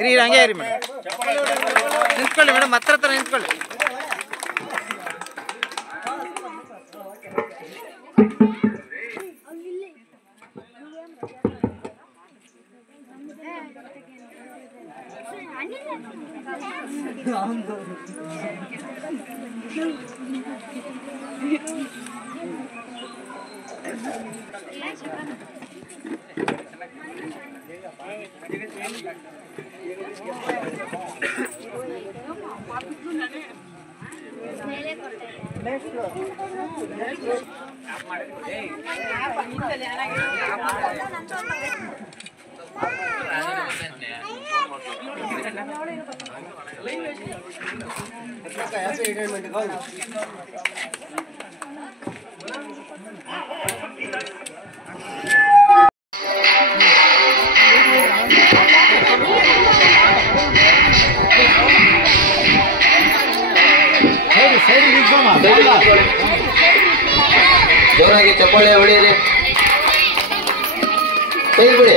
ಇರಿ ಹಂಗೆ ಇರಿ ಮೇಡಮ್, ನಿಂತ್ಕೊಳ್ಳಿ ಮೇಡಮ್, ಹತ್ರ ನಿಂತ್ಕೊಳ್ಳಿ. ಜೋರಾಗಿ ಚಪ್ಪಾಳೆ ಹೊಡೆಯಿರಿ, ಕೈ ಬಿಡಿ.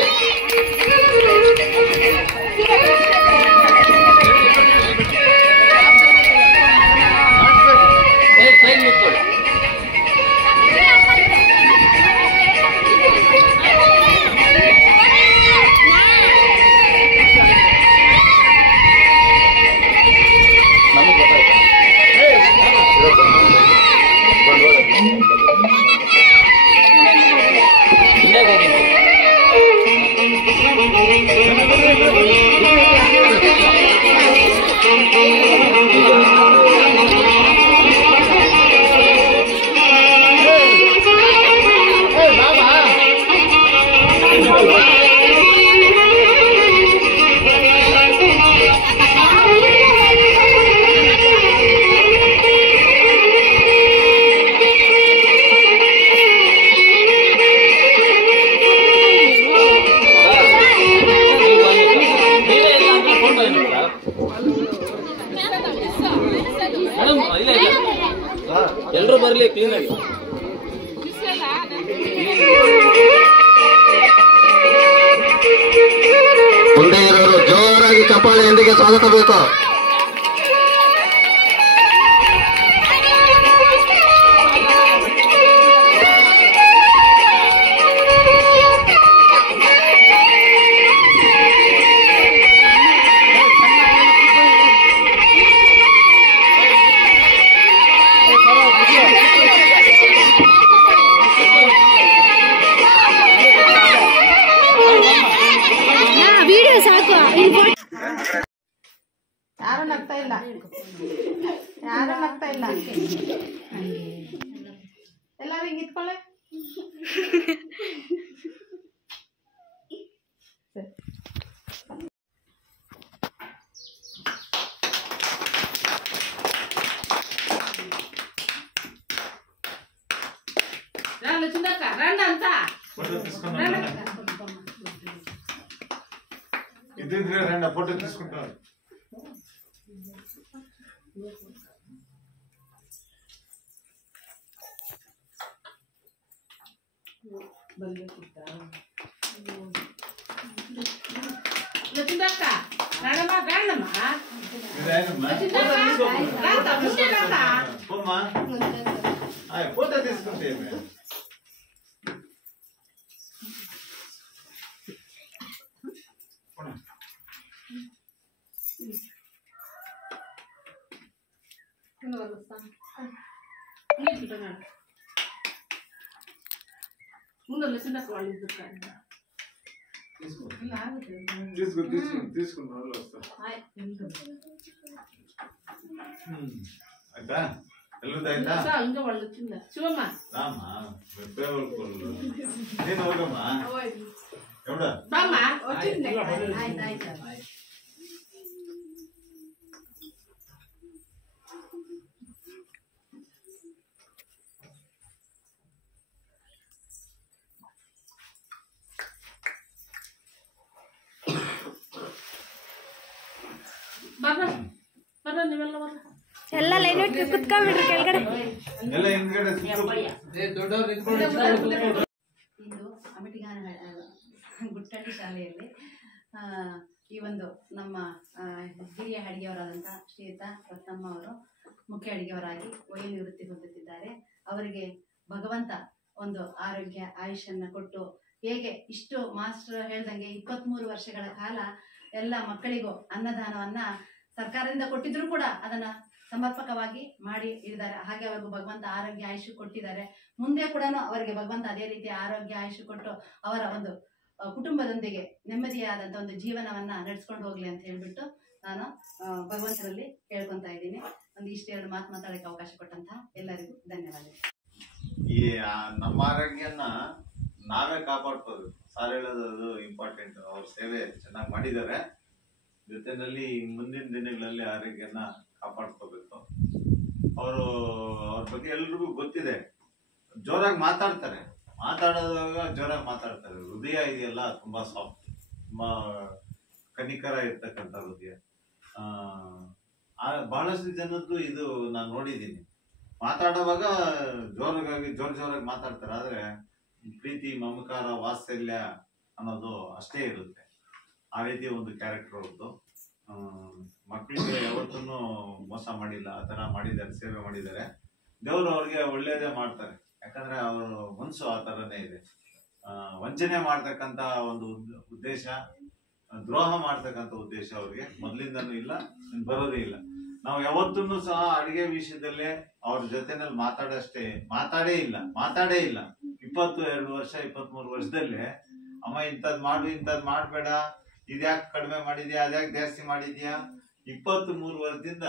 ಎಲ್ಲರೂ ಬರ್ಲಿ ಕ್ಲೀನ್ ಆಗಿ. ಮುಂದೆ ಇರೋರು ಜೋರಾಗಿ ಚಪ್ಪಾಳೆಯೊಂದಿಗೆ ಸ್ವಾಗತಿಸಬೇಕು. ಯಾರು ನಗ್ತಾ ಇಲ್ಲ, ಯಾರು ನಗ್ತಾ ಇಲ್ಲ. ಎಲ್ಲರೂ ಹಿಂಗೆ ಇಟ್ಕೊಳ್ಳೆ. ఇద్దరు రెండు ఫోటో తీసుకుంటారు. ఫోటో తీసుకుంటే తీసుకున్న వాళ్ళు వస్తారు. ಆಯ್ತಾ ಎಲ್ಲದಾಯ್ತಾ? ఇంకా వాళ్ళు వచ్చిందా ಶಿವಮ್ಮ రామా పేపర్ నేను ಹೋಗಮ್ಮ ఎవడా బామ్మ వచ్చింది. ಆಯ್ತು ಆಯ್ತು ಬಾಬಾ ಬಾಬಾ ನೀವೆಲ್ಲ ಎಲ್ಲ ಲೈನ್ ಇಟ್ಟು ಕುತ್ಕೊಂಡ್ಬಿಡ್ರಿ ಕೆಳಗಡೆ. ಎಲ್ಲ ಹಿಂದ್ಗಡೆ ಇಂದು ಅಮಟಿಗಾನ ಗುಟ್ಟಳ್ಳಿ ಶಾಲೆಯಲ್ಲಿ ಈ ಒಂದು ನಮ್ಮ ಹಿರಿಯ ಅಡಿಗೆಯವರಾದಂಥ ಶ್ರೀಯುತ ರತ್ನಮ್ಮ ಅವರು ಮುಖ್ಯ ಅಡಿಗೆಯವರಾಗಿ ನಿವೃತ್ತಿ ಹೊಂದುತ್ತಿದ್ದಾರೆ. ಅವರಿಗೆ ಭಗವಂತ ಒಂದು ಆರೋಗ್ಯ ಆಯುಷನ್ನು ಕೊಟ್ಟು ಹೇಗೆ ಇಷ್ಟು ಮಾಸ್ಟರ್ ಹೇಳ್ದಂಗೆ 23 ವರ್ಷಗಳ ಕಾಲ ಎಲ್ಲ ಮಕ್ಕಳಿಗೂ ಅನ್ನದಾನವನ್ನ ಸರ್ಕಾರದಿಂದ ಕೊಟ್ಟಿದ್ರು ಕೂಡ ಅದನ್ನ ಸಮರ್ಪಕವಾಗಿ ಮಾಡಿ ಇದ್ದಾರೆ. ಹಾಗೆ ಅವ್ರಿಗೂ ಭಗವಂತ ಆರೋಗ್ಯ ಆಯುಷ್ ಕೊಟ್ಟಿದ್ದಾರೆ. ಮುಂದೆ ಕೂಡ ಅವರಿಗೆ ಭಗವಂತ ಅದೇ ರೀತಿ ಆರೋಗ್ಯ ಆಯುಷ್ ಕೊಟ್ಟು ಅವರ ಒಂದು ಕುಟುಂಬದೊಂದಿಗೆ ನೆಮ್ಮದಿಯಾದಂಥ ಒಂದು ಜೀವನವನ್ನ ನಡೆಸ್ಕೊಂಡು ಹೋಗ್ಲಿ ಅಂತ ಹೇಳ್ಬಿಟ್ಟು ನಾನು ಭಗವಂತರಲ್ಲಿ ಕೇಳ್ಕೊತಾ ಇದ್ದೀನಿ. ಒಂದು ಇಷ್ಟೆರಡು ಮಾತು ಮಾತಾಡೋಕ್ಕೆ ಅವಕಾಶ ಕೊಟ್ಟಂತಹ ಎಲ್ಲರಿಗೂ ಧನ್ಯವಾದಗಳು. ಈ ನಮ್ಮ ಆರೋಗ್ಯನ ನಾವೇ ಕಾಪಾಡ್ಕೋದು ಸಾರ್ ಹೇಳೋದು ಇಂಪಾರ್ಟೆಂಟ್. ಅವ್ರ ಸೇವೆ ಚೆನ್ನಾಗಿ ಮಾಡಿದ್ದಾರೆ. ಜೊತೆಯಲ್ಲಿ ಮುಂದಿನ ದಿನಗಳಲ್ಲಿ ಆರೋಗ್ಯನ ಕಾಪಾಡ್ಕೋಬೇಕು. ಅವರು ಅವ್ರ ಬಗ್ಗೆ ಎಲ್ರಿಗೂ ಗೊತ್ತಿದೆ. ಜೋರಾಗಿ ಮಾತಾಡ್ತಾರೆ, ಮಾತಾಡೋದಾಗ ಜೋರಾಗಿ ಮಾತಾಡ್ತಾರೆ. ಹೃದಯ ಇದೆಯಲ್ಲ ತುಂಬಾ ಸಾಫ್ಟ್, ತುಂಬಾ ಕನಿಕರ ಇರ್ತಕ್ಕಂಥ ಹೃದಯ. ಬಹಳಷ್ಟು ಜನದ್ದು ಇದು ನಾನು ನೋಡಿದ್ದೀನಿ. ಮಾತಾಡುವಾಗ ಜೋರಾಗಿ ಮಾತಾಡ್ತಾರೆ, ಆದ್ರೆ ಪ್ರೀತಿ ಮಮಕಾರ ವಾತ್ಸಲ್ಯ ಅನ್ನೋದು ಅಷ್ಟೇ ಇರುತ್ತೆ. ಆ ರೀತಿ ಒಂದು ಕ್ಯಾರೆಕ್ಟರ್ ಅವ್ರದ್ದು. ಮಕ್ಕಳಿಗೆ ಯಾವತ್ತೂ ಮೋಸ ಮಾಡಿಲ್ಲ, ಆ ಥರ ಮಾಡಿದ್ದಾರೆ, ಸೇವೆ ಮಾಡಿದ್ದಾರೆ. ದೇವರು ಅವ್ರಿಗೆ ಒಳ್ಳೇದೇ ಮಾಡ್ತಾರೆ. ಯಾಕಂದ್ರೆ ಅವ್ರ ಮನಸ್ಸು ಆ ಥರನೇ ಇದೆ. ವಂಚನೆ ಮಾಡ್ತಕ್ಕಂಥ ಒಂದು ಉದ್ದೇಶ, ದ್ರೋಹ ಮಾಡ್ತಕ್ಕಂಥ ಉದ್ದೇಶ ಅವ್ರಿಗೆ ಮೊದಲಿಂದನೂ ಇಲ್ಲ, ಬರೋದೇ ಇಲ್ಲ. ನಾವು ಯಾವತ್ತೂ ಸಹ ಅಡಿಗೆ ವಿಷಯದಲ್ಲೇ ಅವ್ರ ಜೊತೆನಲ್ಲಿ ಮಾತಾಡೇ ಇಲ್ಲ. 22 ವರ್ಷ 23 ವರ್ಷದಲ್ಲೇ ಅಮ್ಮ ಇಂಥದ್ ಮಾಡು, ಇಂಥದ್ ಮಾಡ್ಬೇಡ, ಇದ್ಯಾಕೆ ಕಡಿಮೆ ಮಾಡಿದ್ಯಾ, ಅದ್ಯಾಕೆ ಜಾಸ್ತಿ ಮಾಡಿದ್ಯಾ. 23 ವರ್ಷದಿಂದ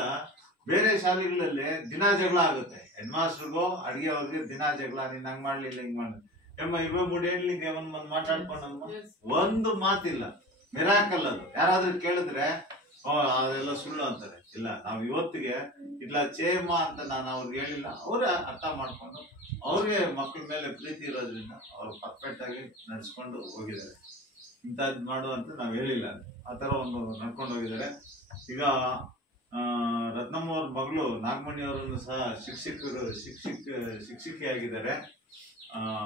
ಬೇರೆ ಶಾಲೆಗಳಲ್ಲಿ ದಿನಾ ಜಗಳ ಆಗುತ್ತೆ. ಹೆಡ್ ಮಾಸ್ಟರ್ಗೋ ಅಡಿಗೆ ಅವ್ರಿಗೆ ದಿನಾ ಜಗಳ. ನೀನ್ ಹಂಗ್ ಮಾಡ್ಲಿಲ್ಲ, ಹಿಂಗ್ ಮಾಡ್ಲಿ ಎಮ್ಮ ಇವ ಮುಡಿಯಲ್ಲಿಗೆ ಒಂದ್ ಮಾತಾಡ್ಕೊಂಡಮ್ಮ ಒಂದು ಮಾತಿಲ್ಲ. ಮಿರಾಕಲ್ ಅದು. ಯಾರಾದ್ರೂ ಕೇಳಿದ್ರೆ ಅದೆಲ್ಲ ಸುಳ್ಳು ಅಂತಾರೆ. ಇಲ್ಲ, ನಾವು ಇವತ್ತಿಗೆ ಇಲ್ಲ ಚೇಮ ಅಂತ ನಾನು ಅವ್ರಿಗೆ ಹೇಳಿಲ್ಲ. ಅವರೇ ಅರ್ಥ ಮಾಡ್ಕೊಂಡು ಅವ್ರಿಗೆ ಮಕ್ಕಳ ಮೇಲೆ ಪ್ರೀತಿ ಇರೋದ್ರಿಂದ ಅವ್ರು ಪರ್ಫೆಕ್ಟ್ ಆಗಿ ನಡೆಸ್ಕೊಂಡು ಹೋಗಿದ್ದಾರೆ. ಇಂಥದ್ದು ಮಾಡು ಅಂತ ನಾವು ಹೇಳಿಲ್ಲ. ಆ ಥರ ಒಂದು ನಡ್ಕೊಂಡು ಹೋಗಿದ್ದಾರೆ. ಈಗ ರತ್ನಮ್ಮ ಅವ್ರ ಮಗಳು ನಾಗಮಣಿ ಅವರನ್ನು ಸಹ ಶಿಕ್ಷಕಿಯಾಗಿದ್ದಾರೆ.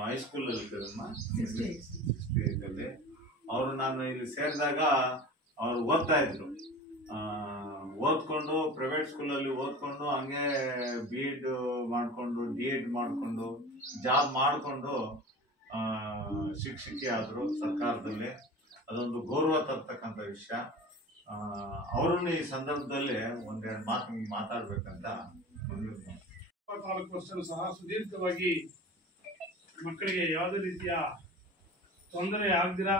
ಹೈಸ್ಕೂಲಲ್ಲಿ ಅವರು ನಾನು ಇಲ್ಲಿ ಸೇರಿದಾಗ ಅವ್ರು ಓದ್ತಾ ಇದ್ರು. ಓದ್ಕೊಂಡು ಪ್ರೈವೇಟ್ ಸ್ಕೂಲಲ್ಲಿ ಓದ್ಕೊಂಡು ಹಂಗೆ B.Ed ಮಾಡಿಕೊಂಡು D.Ed ಮಾಡಿಕೊಂಡು ಜಾಬ್ ಮಾಡಿಕೊಂಡು ಶಿಕ್ಷಕಿ ಆದರು ಸರ್ಕಾರದಲ್ಲಿ. ಅದೊಂದು ಗೌರವ ತರ್ತಕ್ಕಂಥ ವಿಷಯ. ಅವರನ್ನು ಈ ಸಂದರ್ಭದಲ್ಲಿ ಒಂದೆರಡು ಮಾತು ಮಾತಾಡ್ಬೇಕಂತ 24 ವರ್ಷ ಸಹ ಸುದೀರ್ಘವಾಗಿ ಮಕ್ಕಳಿಗೆ ಯಾವುದೇ ರೀತಿಯ ತೊಂದರೆ ಆಗದಿರ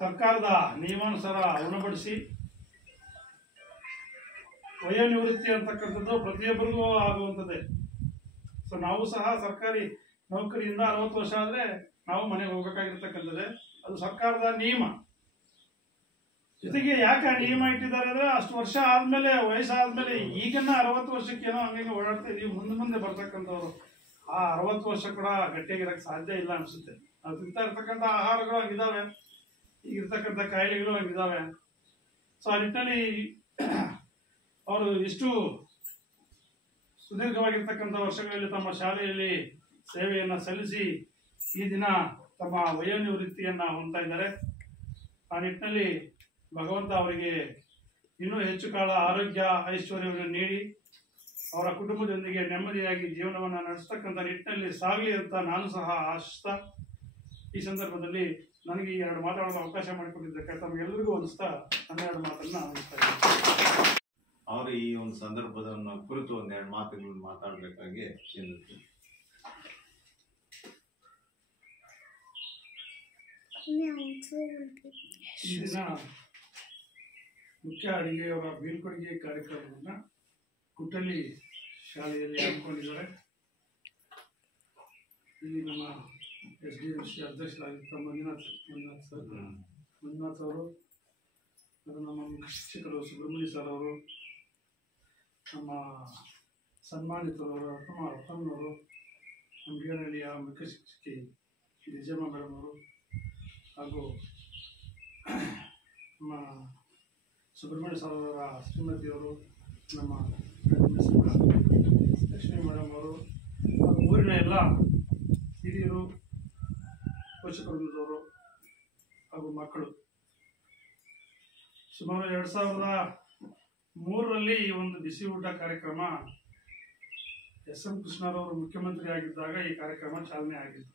ಸರ್ಕಾರದ ನಿಯಮಾನುಸಾರ ಉಣಬಡಿಸಿ ವಯೋನಿವೃತ್ತಿ ಅಂತಕ್ಕಂಥದ್ದು ಪ್ರತಿಯೊಬ್ಬರಿಗೂ ಆಗುವಂಥದ್ದೇ. ಸೊ ನಾವು ಸಹ ಸರ್ಕಾರಿ ನೌಕರಿಯಿಂದ 60 ವರ್ಷ ಆದರೆ ನಾವು ಮನೆಗೆ ಹೋಗ್ಬೇಕಾಗಿರ್ತಕ್ಕಂಥದ್ದೇ. ಅದು ಸರ್ಕಾರದ ನಿಯಮ. ಜೊತೆಗೆ ಯಾಕೆ ಆ ನಿಯಮ ಇಟ್ಟಿದ್ದಾರೆ ಅಂದ್ರೆ ಅಷ್ಟು ವರ್ಷ ಆದ್ಮೇಲೆ, ವಯಸ್ಸಾದ್ಮೇಲೆ, ಈಗನ್ನ 60 ವರ್ಷಕ್ಕೇನೋ ಹಂಗೆ ಓಡಾಡ್ತಾ ಇದೀವಿ. ಮುಂದೆ ಬರ್ತಕ್ಕಂಥವ್ರು ಆ 60 ವರ್ಷ ಕೂಡ ಗಟ್ಟಿಯಾಗಿರಕ್ಕೆ ಸಾಧ್ಯ ಇಲ್ಲ ಅನ್ಸುತ್ತೆ. ನಾವು ತಿಂತಾ ಇರ್ತಕ್ಕಂಥ ಆಹಾರಗಳು ಹಂಗಿದಾವೆ, ಈಗಿರ್ತಕ್ಕಂಥ ಕಾಯಿಲೆಗಳು ಹಂಗಿದಾವೆ. ಸೊ ಆ ನಿಟ್ಟಿನಲ್ಲಿ ಅವರು ಇಷ್ಟು ಸುದೀರ್ಘವಾಗಿರ್ತಕ್ಕಂಥ ವರ್ಷಗಳಲ್ಲಿ ತಮ್ಮ ಶಾಲೆಯಲ್ಲಿ ಸೇವೆಯನ್ನು ಸಲ್ಲಿಸಿ ಈ ದಿನ ತಮ್ಮ ವಯೋನಿವೃತ್ತಿಯನ್ನು ಹೊಂದ್ತಾ ಇದ್ದಾರೆ. ಆ ನಿಟ್ಟಿನಲ್ಲಿ ಭಗವಂತ ಅವರಿಗೆ ಇನ್ನೂ ಹೆಚ್ಚು ಕಾಲ ಆರೋಗ್ಯ ಐಶ್ವರ್ಯವನ್ನು ನೀಡಿ ಅವರ ಕುಟುಂಬದೊಂದಿಗೆ ನೆಮ್ಮದಿಯಾಗಿ ಜೀವನವನ್ನು ನಡೆಸ್ತಕ್ಕಂಥ ನಿಟ್ಟಿನಲ್ಲಿ ಸಾಗಲಿ ಅಂತ ನಾನು ಸಹ ಆಶಿಸ್ತಾ ಈ ಸಂದರ್ಭದಲ್ಲಿ ನನಗೆ ಈ 2 ಮಾತಾಡಲು ಅವಕಾಶ ಮಾಡಿಕೊಟ್ಟಿದ್ದಕ್ಕೆ ತಮಗೆಲ್ಲರಿಗೂ ಅನಿಸ್ತಾ 12 ಮಾತನ್ನ ಅನಿಸ್ತಾ ಇದ್ದೀನಿ. ಅವರು ಈ ಒಂದು ಸಂದರ್ಭದನ್ನ ಕುರಿತು 2 ಮಾತುಗಳನ್ನು ಮಾತಾಡಬೇಕಾಗಿ ಏನಿತ್ತು. ಈ ದಿನ ಮುಖ್ಯ ಅಡಿಗೆಯವರ ಬೀಳ್ಕೊಡುಗೆ ಕಾರ್ಯಕ್ರಮವನ್ನು ಕುಟ್ಟಳ್ಳಿ ಶಾಲೆಯಲ್ಲಿ ಹಮ್ಮಿಕೊಂಡಿದ್ದಾರೆ. ಇಲ್ಲಿ ನಮ್ಮ SDMC ಅಧ್ಯಕ್ಷರಾಗಿದ್ದ ಮಂಜುನಾಥ್ ಅವರು, ಅದು ನಮ್ಮ ಶಿಕ್ಷಕರು ಸುಬ್ರಹ್ಮಣ್ಯ ಸರ್ ಅವರು, ನಮ್ಮ ಸನ್ಮಾನಿತರವರು ರತ್ನಮ್ಮನವರು, ನಮ್ಮ ಗಿಡಹಳ್ಳಿಯ ಮುಖ್ಯ ಶಿಕ್ಷಕಿ ವಿಜಯಮ್ಮ ಮೇಡಮ್ ಅವರು, ಹಾಗೂ ನಮ್ಮ ಸುಬ್ರಹ್ಮಣ್ಯ ಸರ್ ಅವರ ಶ್ರೀಮತಿಯವರು, ನಮ್ಮ ಲಕ್ಷ್ಮೀ ಮೇಡಮ್ ಅವರು, ಹಾಗೂ ಊರಿನ ಎಲ್ಲ ಹಿರಿಯರು, ಪೋಷಕರು ಹಾಗೂ ಮಕ್ಕಳು. ಸುಮಾರು 2003ರಲ್ಲಿ ಈ ಒಂದು ಬಿಸಿ ಊಟ ಕಾರ್ಯಕ್ರಮ ಎಸ್.ಎಂ. ಕೃಷ್ಣರವರು ಮುಖ್ಯಮಂತ್ರಿ ಆಗಿದ್ದಾಗ ಈ ಕಾರ್ಯಕ್ರಮ ಚಾಲನೆ ಆಗಿತ್ತು.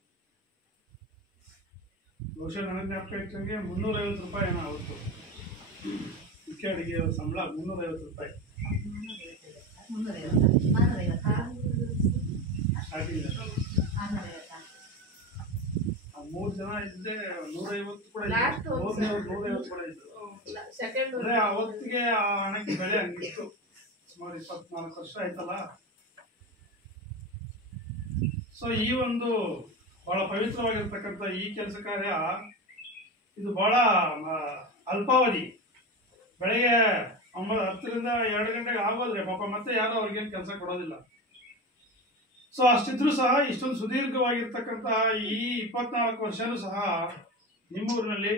ಬಹುಶಃ ನನಗೆ ಜ್ಞಾಪಕಕ್ಕೆ 350 ರೂಪಾಯಿ ಏನೋ ಅವತ್ತು ಮುಖ್ಯ ಅಡಿಗೆ ಸಂಬಳ 350 ರೂಪಾಯಿ ಸ್ಟಾರ್ಟಿಂಗ್. 3 ಜನ ಇದ್ದೆ 150 ಕೂಡ ಇತ್ತು, 150 ಕೂಡ ಇತ್ತು. ಅಂದ್ರೆ ಅವತ್ತಿಗೆ ಆ ಹಣಕ್ಕೆ ಬೆಲೆ ಹಂಗಿತ್ತು. ಸುಮಾರು 24 ವರ್ಷ ಆಯ್ತಲ್ಲ. ಸೊ ಈ ಒಂದು ಬಹಳ ಪವಿತ್ರವಾಗಿರ್ತಕ್ಕಂಥ ಈ ಕೆಲಸ ಕಾರ್ಯ ಇದು ಬಹಳ ಅಲ್ಪಾವಧಿ. ಬೆಳಗ್ಗೆ 10 ರಿಂದ 2 ಗಂಟೆಗೆ ಆಗೋದ್ರೆ ಪಾಪ ಮತ್ತೆ ಯಾರು ಅವ್ರಿಗೇನು ಕೆಲಸ ಕೊಡೋದಿಲ್ಲ. ಸೊ ಅಷ್ಟಿದ್ರು ಸಹ ಇಷ್ಟೊಂದು ಸುದೀರ್ಘವಾಗಿರ್ತಕ್ಕಂಥ ಈ 24 ವರ್ಷನೂ ಸಹ ನಿಮ್ಮೂರಿನಲ್ಲಿ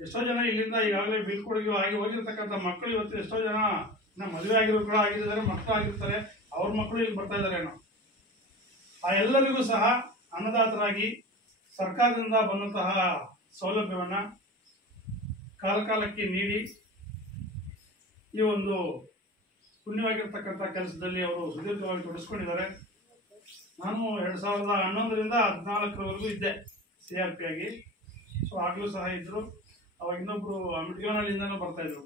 ಎಷ್ಟೋ ಜನ ಇಲ್ಲಿಂದ ಈಗಾಗಲೇ ಬೀಳ್ಕೊಡುಗೆ ಆಗಿ ಹೋಗಿರ್ತಕ್ಕಂಥ ಮಕ್ಕಳು ಇವತ್ತು ಎಷ್ಟೋ ಜನ ಮದುವೆ ಆಗಿರೋ ಕೂಡ ಆಗಿರ್ತಾರೆ, ಮಕ್ಕಳು ಆಗಿರ್ತಾರೆ, ಅವ್ರ ಮಕ್ಕಳು ಇಲ್ಲಿ ಬರ್ತಾ ಇದ್ದಾರೆ ಏನೋ. ಆ ಎಲ್ಲರಿಗೂ ಸಹ ಅನ್ನದಾತರಾಗಿ ಸರ್ಕಾರದಿಂದ ಬಂದಂತಹ ಸೌಲಭ್ಯವನ್ನ ಕಾಲಕಾಲಕ್ಕೆ ನೀಡಿ ಈ ಒಂದು ಪುಣ್ಯವಾಗಿರ್ತಕ್ಕಂಥ ಕೆಲಸದಲ್ಲಿ ಅವರು ಸುದೀರ್ಘವಾಗಿ ತೊಡಗಿಸ್ಕೊಂಡಿದ್ದಾರೆ. ನಾನು 2011ರಿಂದ 2014ರವರೆಗೂ ಇದ್ದೆ CRP ಆಗಿ. ಸೊ ಆಗ್ಲೂ ಸಹ ಇದ್ರು. ಅವಾಗ ಇನ್ನೊಬ್ರು ಮಿಟ್ಗನಹಳ್ಳಿಯಿಂದನೂ ಬರ್ತಾ ಇದ್ರು.